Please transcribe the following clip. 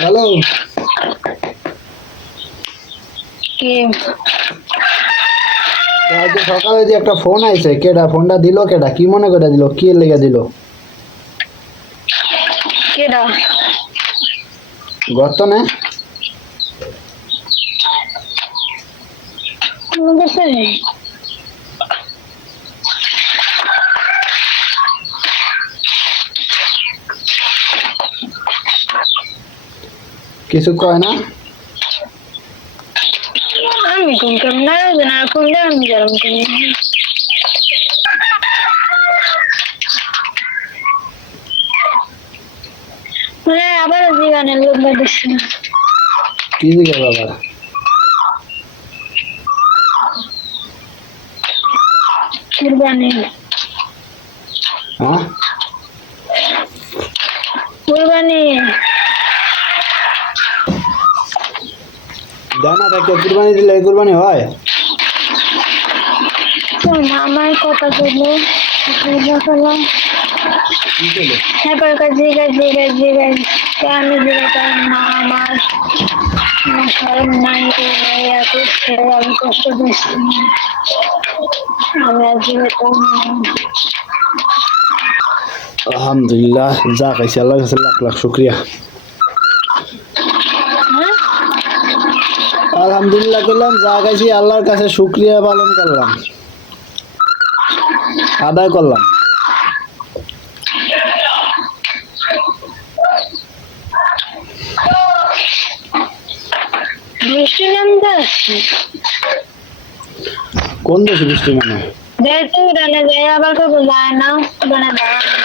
Hello কি আজকে সকালে যে একটা ফোন আইছে, কেডা ফোনটা দিল? কেডা কি মনে করে দিল? কি লেগে দিল? কেডা গর্ত না? বুঝতে নেই। কিছু কয় না? আমি কোনকাম না জানা কোনটা আমি জানাম কোন মানে আবার জীবনের লোক বাদিস কি দিকে বাবা? কুরবানি হ্যাঁ, কুরবানি জানা থাকে কুরবানি দিলে কুরবানি হয়? তো মামার কথা বললো করলাম কি করলো? এবার জিগাই আমি জিগাই মা আমার সরম নাই এত ছেড়ে আমি কষ্ট দিচ্ছি আমি আর জিগাইতাম আলহামদুলিল্লাহ, যা খাইছি আল্লাহর কাছে লাখ লাখ শুক্রিয়া। আলহামদুলিল্লাহ করলাম, যা খাইছি আল্লাহর কাছে শুক্রিয়া পালন করলাম, আদায় করলাম। বৃষ্টি নামতে আসছে কোন দেশে বৃষ্টি মানে? যেহেতু উড়ানে যায় আবার কেউ যায় না উড়ানে যাওয়া